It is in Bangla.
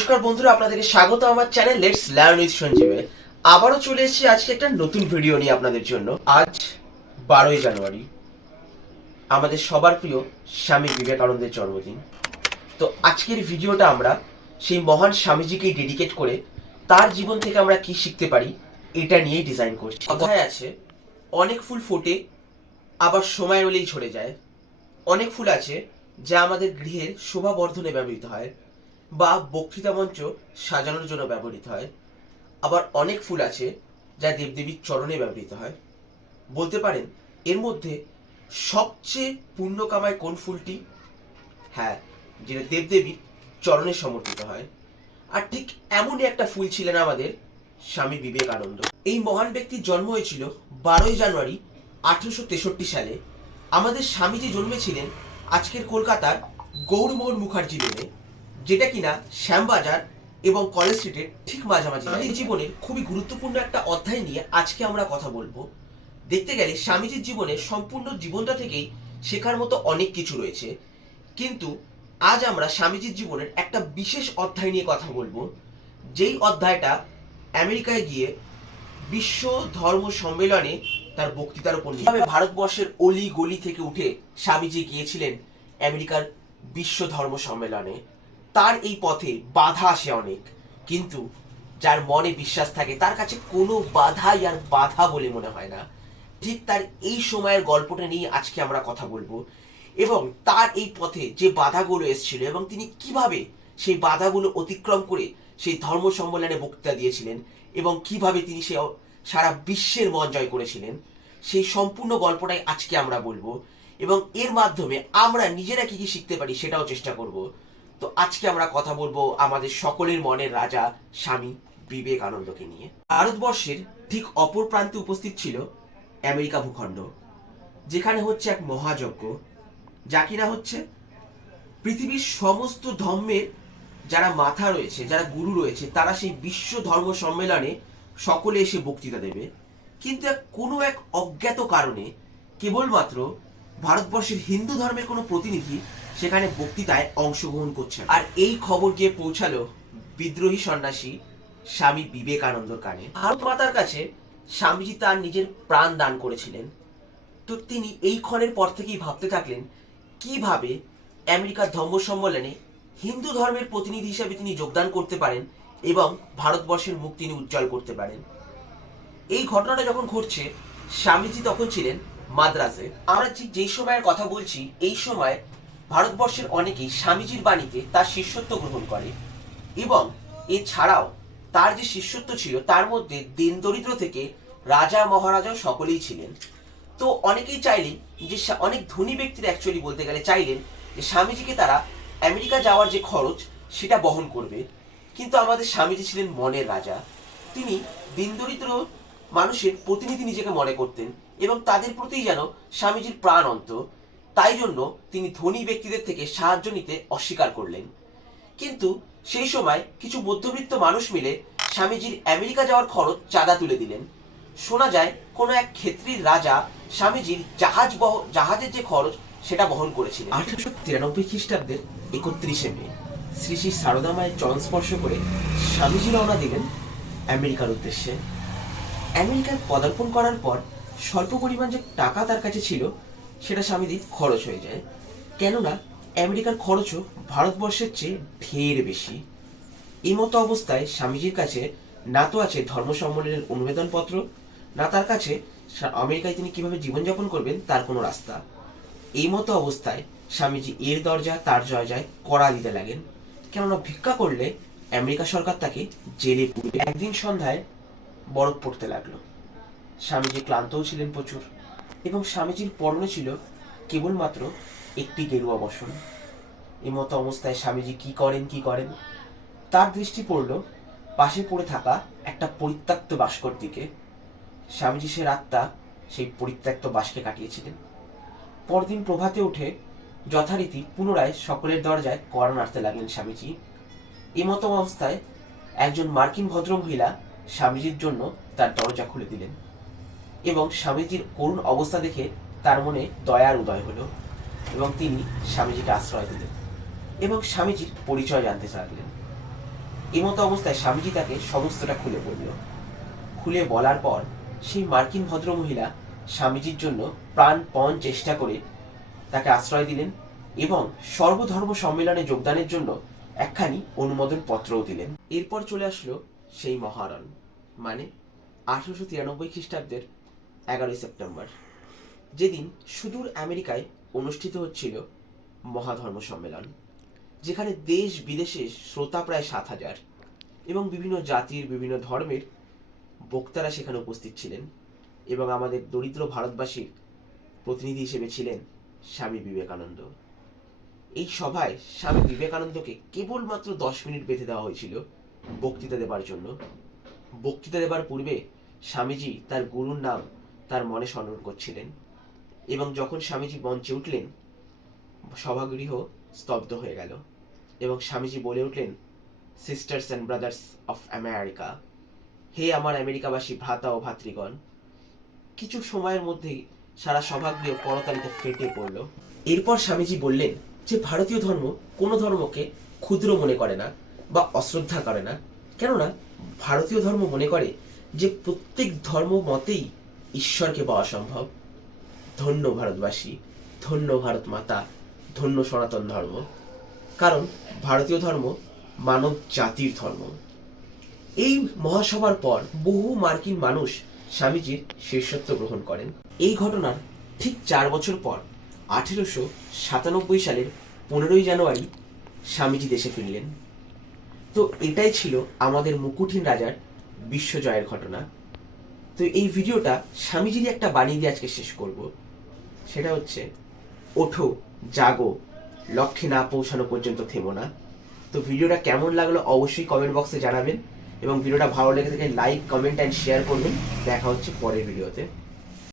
নমস্কার বন্ধুরা, আপনাদেরকে স্বাগত আমার চ্যানেল লেটস লার্ন উইথ সঞ্জীবে। আবারও চলে এসেছি আজকে একটা নতুন ভিডিও নিয়ে আপনাদের জন্য। আজ 12ই জানুয়ারি, আমাদের সবার প্রিয় স্বামী বিবেকানন্দের জন্মদিন। তো আজকের ভিডিওটা আমরা সেই মহান স্বামীজিকেই ডেডিকেট করে তার জীবন থেকে আমরা কি শিখতে পারি এটা নিয়েই ডিজাইন করছি। কথায় আছে, অনেক ফুল ফোটে আবার সময় হলেই ঝরে যায়। অনেক ফুল আছে যা আমাদের গৃহের শোভা বর্ধনে ব্যবহৃত হয় বা বক্তৃতা মঞ্চ সাজানোর জন্য ব্যবহৃত হয়। আবার অনেক ফুল আছে যা দেবদেবীর চরণে ব্যবহৃত হয়। বলতে পারেন এর মধ্যে সবচেয়ে পুণ্যকামায় কোন ফুলটি? হ্যাঁ, যেটা দেবদেবীর চরণে সমর্পিত হয়। আর ঠিক এমনই একটা ফুল ছিলেন আমাদের স্বামী বিবেকানন্দ। এই মহান ব্যক্তির জন্ম হয়েছিল 12ই জানুয়ারি 1863 সালে। আমাদের স্বামীজি জন্মেছিলেন আজকের কলকাতার গৌরমোহন মুখার্জি লেনে, যেটা কিনা শ্যামবাজার এবং কলেজ স্ট্রিটের ঠিক মাঝামাঝি। স্বামীজির জীবনের খুবই গুরুত্বপূর্ণ একটা অধ্যায় নিয়ে আজকে আমরা কথা বলবো। দেখতে গেলে স্বামীজির জীবনে সম্পূর্ণ জীবনটা থেকেই শেখার মতো অনেক কিছু রয়েছে, কিন্তু আজ আমরা স্বামীজির জীবনের একটা বিশেষ অধ্যায় নিয়ে কথা বলবো, যেই অধ্যায়টা আমেরিকায় গিয়ে বিশ্ব ধর্ম সম্মেলনে তার বক্তৃতার উপর নিয়ে। ভারতবর্ষের অলি গলি থেকে উঠে স্বামীজি গিয়েছিলেন আমেরিকার বিশ্ব ধর্ম সম্মেলনে। তার এই পথে বাধা আসে অনেক, কিন্তু যার মনে বিশ্বাস থাকে তার কাছে কোনো বাধাই আর বাধা বলে মনে হয় না। ঠিক তার এই সময়ের গল্পটা নিয়ে আজকে আমরা কথা বলবো, এবং তার এই পথে যে বাধাগুলো এসেছিল এবং তিনি কিভাবে সেই বাধাগুলো অতিক্রম করে সেই ধর্ম সম্মেলনে বক্তৃতা দিয়েছিলেন এবং কিভাবে তিনি সে সারা বিশ্বের মন জয় করেছিলেন, সেই সম্পূর্ণ গল্পটাই আজকে আমরা বলবো, এবং এর মাধ্যমে আমরা নিজেরা কি কি শিখতে পারি সেটাও চেষ্টা করব। তো আজকে আমরা কথা বলবো আমাদের সকলের মনের রাজা স্বামী বিবেকানন্দকে নিয়ে। ভারতবর্ষের ঠিক অপর প্রান্তে উপস্থিত ছিল আমেরিকা ভূখণ্ড, যেখানে হচ্ছে এক মহাযজ্ঞ, যা কিনা হচ্ছে পৃথিবীর সমস্ত ধর্মের যারা মাথা রয়েছে, যারা গুরু রয়েছে, তারা সেই বিশ্ব ধর্ম সম্মেলনে সকলে এসে বক্তৃতা দেবে। কিন্তু কোনো এক অজ্ঞাত কারণে কেবলমাত্র ভারতবর্ষের হিন্দু ধর্মের কোনো প্রতিনিধি সেখানে বক্তৃতায় অংশগ্রহণ করছে। আর এই খবর গিয়ে পৌঁছালো বিদ্রোহী সন্ন্যাসী স্বামী বিবেকানন্দর কানে। ভারত মাতার কাছে স্বামীজি তার নিজের প্রাণ দান করেছিলেন। তো তিনি এই ক্ষণের পর থেকেই ভাবতে থাকলেন কিভাবে আমেরিকার ধর্ম সম্মেলনে হিন্দু ধর্মের প্রতিনিধি হিসেবে তিনি যোগদান করতে পারেন এবং ভারতবর্ষের মুখ তিনি উজ্জ্বল করতে পারেন। এই ঘটনাটা যখন ঘটছে, স্বামীজি তখন ছিলেন মাদ্রাসে। আমরা ঠিক যেই সময়ের কথা বলছি, এই সময় ভারতবর্ষের অনেকেই স্বামীজির বাণীতে তার শিষ্যত্ব গ্রহণ করে, এবং এছাড়াও তার যে শিষ্যত্ব ছিল তার মধ্যে দিন দরিদ্র থেকে রাজা মহারাজা সকলেই ছিলেন। তো অনেকেই চাইলেন যে অনেক ধনী ব্যক্তিরা অ্যাকচুয়ালি বলতে গেলে চাইলেন যে স্বামীজিকে তারা আমেরিকা যাওয়ার যে খরচ সেটা বহন করবে। কিন্তু আমাদের স্বামীজি ছিলেন মনের রাজা। তিনি দিন দরিদ্র মানুষের প্রতিনিধি নিজেকে মনে করতেন এবং তাদের প্রতি যেন স্বামীজির প্রাণ অন্ত। তাই জন্য তিনি ধনী ব্যক্তিদের থেকে সাহায্য নিতে অস্বীকার করলেন। কিন্তু সেই সময় কিছু মধ্যবিত্ত মানুষ মিলে স্বামীজির আমেরিকা যাওয়ার খরচ চাঁদা তুলে দিলেন। শোনা যায় কোনো এক ক্ষেত্রীর রাজা স্বামীজির জাহাজের যে খরচ সেটা বহন করেছিলেন। 1893 খ্রিস্টাব্দের 31শে মে শ্রী শ্রী সারদা মায়ের চরণ স্পর্শ করে স্বামীজি রওনা দিলেন আমেরিকার উদ্দেশ্যে। আমেরিকায় পদার্পণ করার পর স্বল্প পরিমাণ যে টাকা তার কাছে ছিল সেটা স্বামীজির খরচ হয়ে যায়, কেননা আমেরিকার খরচও ভারতবর্ষের চেয়ে ঢের বেশি। এই মতো অবস্থায় স্বামীজির কাছে না তো আছে ধর্ম সম্মেলনের অনুমোদনপত্র, না তার কাছে আমেরিকায় তিনি কিভাবে জীবনযাপন করবেন তার কোনো রাস্তা। এই মতো অবস্থায় স্বামীজি এর দরজা তার জয় করা দিতে লাগেন, কেননা ভিক্ষা করলে আমেরিকা সরকার তাকে জেলে পুরবে। একদিন সন্ধ্যায় বরফ পড়তে লাগলো। স্বামীজি ক্লান্তও ছিলেন প্রচুর, এবং স্বামীজির পরনে ছিল কেবলমাত্র একটি গেরুয়া বসন। এই মতো অবস্থায় স্বামীজি কি করেন, তার দৃষ্টি পড়ল পাশে পড়ে থাকা একটা পরিত্যক্ত বাস্কর দিকে। স্বামীজি সে রাতটা সেই পরিত্যক্ত বাস্কে কাটিয়েছিলেন। পরদিন প্রভাতে উঠে যথারীতি পুনরায় সকলের দরজায় কড়া নাড়তে লাগলেন স্বামীজি। এই মতো অবস্থায় একজন মার্কিন ভদ্রমহিলা স্বামীজির জন্য তার দরজা খুলে দিলেন, এবং স্বামীজির করুণ অবস্থা দেখে তার মনে দয়ার উদয় হলো, এবং তিনি স্বামীজিকে আশ্রয় দিলেন এবং স্বামীজির পরিচয় জানতে চাইলেন। এমতো অবস্থায় স্বামীজি তাকে সমস্তটা খুলে বলল। খুলে বলার পর সেই মার্কিন ভদ্রমহিলা স্বামীজির জন্য প্রাণপণ চেষ্টা করে তাকে আশ্রয় দিলেন এবং সর্বধর্ম সম্মেলনে যোগদানের জন্য একখানি অনুমোদন পত্রও দিলেন। এরপর চলে আসলো সেই মহারণ, মানে 1893 খ্রিস্টাব্দের 11 সেপ্টেম্বর, যেদিন সুদূর আমেরিকায় অনুষ্ঠিত হচ্ছিল মহাধর্ম সম্মেলন, যেখানে দেশ বিদেশে শ্রোতা প্রায় 7,000 এবং বিভিন্ন জাতির বিভিন্ন ধর্মের বক্তারা সেখানে উপস্থিত ছিলেন এবং আমাদের দরিদ্র ভারতবাসীর প্রতিনিধি হিসেবে ছিলেন স্বামী বিবেকানন্দ। এই সভায় স্বামী বিবেকানন্দকে কেবলমাত্র 10 মিনিট বেঁধে দেওয়া হয়েছিল বক্তৃতা দেবার জন্য। বক্তৃতা দেবার পূর্বে স্বামীজি তার গুরুর নাম তার মনে স্মরণ করছিলেন এবং যখন স্বামীজি মঞ্চে উঠলেন সভাগৃহ স্তব্ধ হয়ে গেল এবং স্বামীজি বলে উঠলেন, sisters and brothers of America, হে আমার আমেরিকাবাসী ভ্রাতা ও ভাতৃগণ। কিছু সময়ের মধ্যেই সারা সভাগৃহ করতালিতে ফেটে পড়ল। এরপর স্বামীজি বললেন যে ভারতীয় ধর্ম কোনো ধর্মকে ক্ষুদ্র মনে করে না বা অশ্রদ্ধা করে না, কেননা ভারতীয় ধর্ম মনে করে যে প্রত্যেক ধর্ম মতেই ঈশ্বরকে পাওয়া সম্ভব। ধন্য ভারতবাসী, ধন্য ভারত মাতা, ধন্য সনাতন ধর্ম, কারণ ভারতীয় ধর্ম মানব জাতির ধর্ম। এই মহাসভার পর বহু মার্কিন মানুষ স্বামীজির শিষ্যত্ব গ্রহণ করেন। এই ঘটনার ঠিক 4 বছর পর 1897 সালের 15ই জানুয়ারি স্বামীজি দেশে ফিরলেন। তো এটাই ছিল আমাদের মুকুটহীন রাজার বিশ্বজয়ের ঘটনা। তো এই ভিডিওটা স্বামীজিরই একটা বাণী দিয়ে আজকে শেষ করব, সেটা হচ্ছে, ওঠো জাগো, লক্ষ্যে না পৌঁছানো পর্যন্ত থেমো না। তো ভিডিওটা কেমন লাগলো অবশ্যই কমেন্ট বক্সে জানাবেন এবং ভিডিওটা ভালো লেগে থাকে লাইক, কমেন্ট অ্যান্ড শেয়ার করবেন। দেখা হচ্ছে পরের ভিডিওতে।